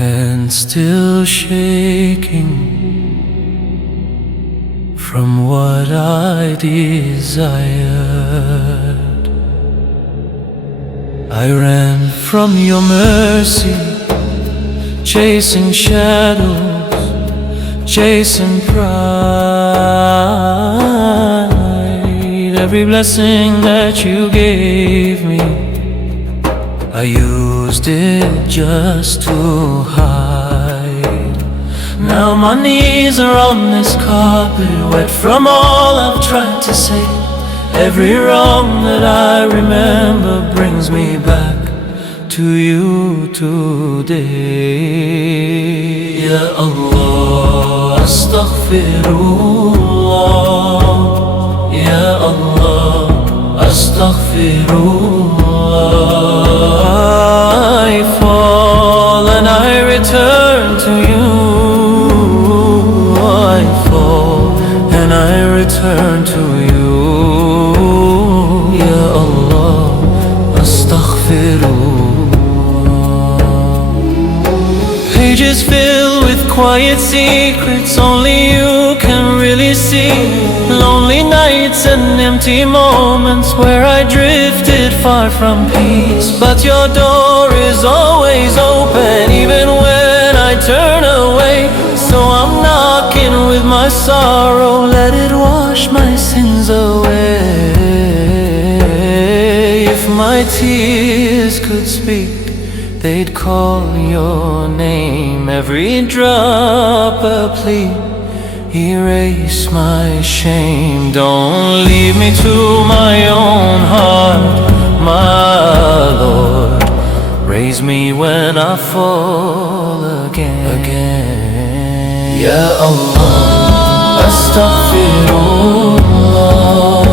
and still shaking from what I desired. I ran from your mercy, chasing shadows, chasing pride. Every blessing that you gave me, I used it just to hide. Now my knees are on this carpet, wet from all I've tried to say. Every wrong that I remember brings me back to you today. Ya Allah, astaghfirullah. Ya Allah, astaghfirullah. I fall and I return to you. I fall and I return to you. Ya Allah, astaghfirullah. Pages filled with quiet secrets only you can really see. Lonely nights and empty moments where I drifted far from peace. But your door is always open even when I turn away. So I'm knocking with my sorrow, let it wash my sins away. If my tears could speak, they'd call your name. Every drop a plea, erase my shame. Don't leave me to my own heart, my Lord. Raise me when I fall again. Ya Allah, astaghfirullah.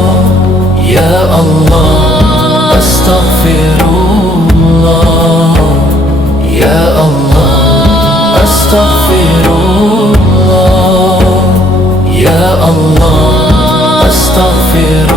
Ya Allah, astaghfirullah. Ya Allah, astaghfirullah. Ya Allah, astaghfirullah.